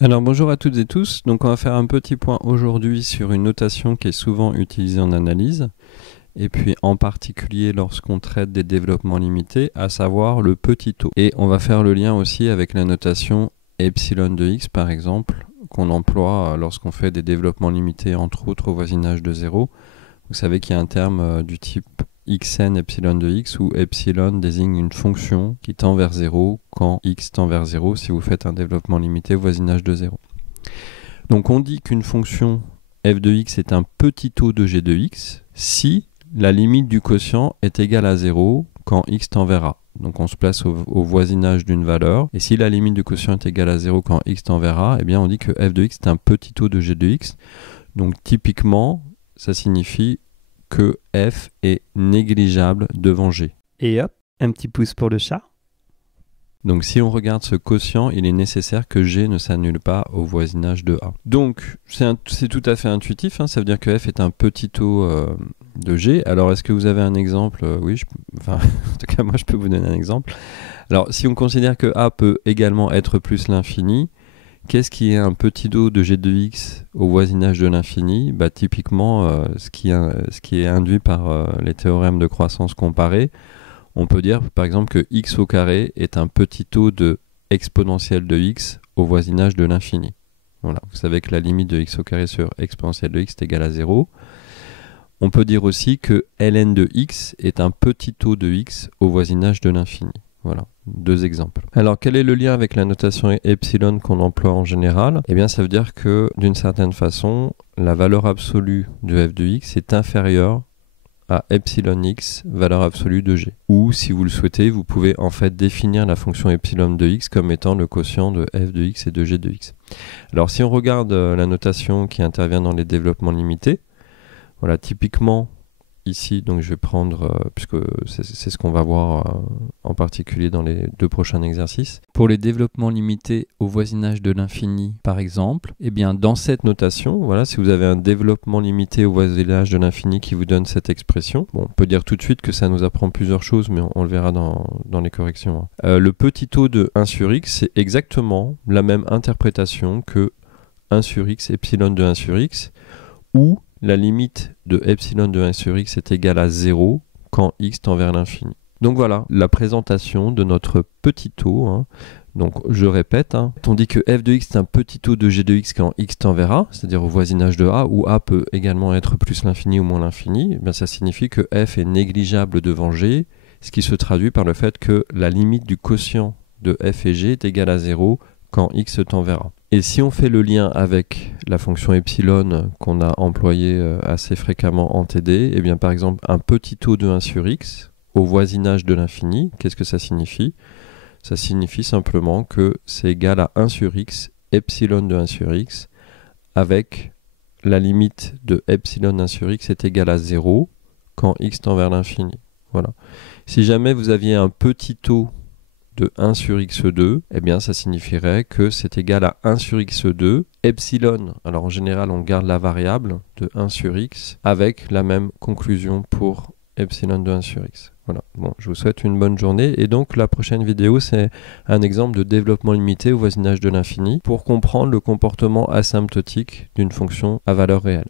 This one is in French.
Alors bonjour à toutes et tous, donc on va faire un petit point aujourd'hui sur une notation qui est souvent utilisée en analyse, et puis en particulier lorsqu'on traite des développements limités, à savoir le petit o. Et on va faire le lien aussi avec la notation epsilon de x par exemple, qu'on emploie lorsqu'on fait des développements limités entre autres au voisinage de 0. Vous savez qu'il y a un terme du type xn epsilon de x où epsilon désigne une fonction qui tend vers 0 quand x tend vers 0 si vous faites un développement limité au voisinage de 0. Donc on dit qu'une fonction f de x est un petit o de g de x si la limite du quotient est égale à 0 quand x tend vers a. Donc on se place au voisinage d'une valeur, et si la limite du quotient est égale à 0 quand x tend vers a, eh bien on dit que f de x est un petit o de g de x. Donc typiquement, ça signifie que f est négligeable devant g. Et hop, un petit pouce pour le chat. Donc si on regarde ce quotient, il est nécessaire que g ne s'annule pas au voisinage de a. Donc c'est tout à fait intuitif, hein, ça veut dire que f est un petit o de g. Alors est-ce que vous avez un exemple? Oui, en tout cas moi je peux vous donner un exemple. Alors si on considère que a peut également être plus l'infini, qu'est-ce qui est un petit o de g de x au voisinage de l'infini? Bah, typiquement, ce qui est induit par les théorèmes de croissance comparée, on peut dire par exemple que x au carré est un petit o de exponentielle de x au voisinage de l'infini. Voilà, vous savez que la limite de x au carré sur exponentielle de x est égale à 0. On peut dire aussi que ln de x est un petit o de x au voisinage de l'infini. Voilà, deux exemples. Alors, quel est le lien avec la notation epsilon qu'on emploie en général? Eh bien, ça veut dire que, d'une certaine façon, la valeur absolue de f de x est inférieure à epsilon x, valeur absolue de g. Ou, si vous le souhaitez, vous pouvez en fait définir la fonction epsilon de x comme étant le quotient de f de x et de g de x. Alors, si on regarde la notation qui intervient dans les développements limités, voilà, typiquement, ici, donc je vais prendre, puisque c'est ce qu'on va voir en particulier dans les deux prochains exercices. Pour les développements limités au voisinage de l'infini, par exemple, eh bien dans cette notation, voilà, si vous avez un développement limité au voisinage de l'infini qui vous donne cette expression, bon, on peut dire tout de suite que ça nous apprend plusieurs choses, mais on le verra dans les corrections. Le petit o de 1 sur x, c'est exactement la même interprétation que 1 sur x epsilon de 1 sur x, où la limite de epsilon de 1 sur x est égale à 0 quand x tend vers l'infini. Donc voilà, la présentation de notre petit o. Hein. Donc je répète, hein, on dit que f de x est un petit o de g de x quand x tend vers a, c'est-à-dire au voisinage de a, où a peut également être plus l'infini ou moins l'infini, eh ça signifie que f est négligeable devant g, ce qui se traduit par le fait que la limite du quotient de f et g est égale à 0 quand x tend vers a. Et si on fait le lien avec la fonction epsilon qu'on a employée assez fréquemment en TD, eh bien par exemple un petit o de 1 sur x au voisinage de l'infini, qu'est-ce que ça signifie? Ça signifie simplement que c'est égal à 1 sur x epsilon de 1 sur x avec la limite de epsilon 1 sur x est égale à 0 quand x tend vers l'infini. Voilà. Si jamais vous aviez un petit o de 1 sur x2, eh bien ça signifierait que c'est égal à 1 sur x2, epsilon, alors en général on garde la variable de 1 sur x, avec la même conclusion pour epsilon de 1 sur x. Voilà, bon, je vous souhaite une bonne journée, et donc la prochaine vidéo c'est un exemple de développement limité au voisinage de l'infini, pour comprendre le comportement asymptotique d'une fonction à valeur réelle.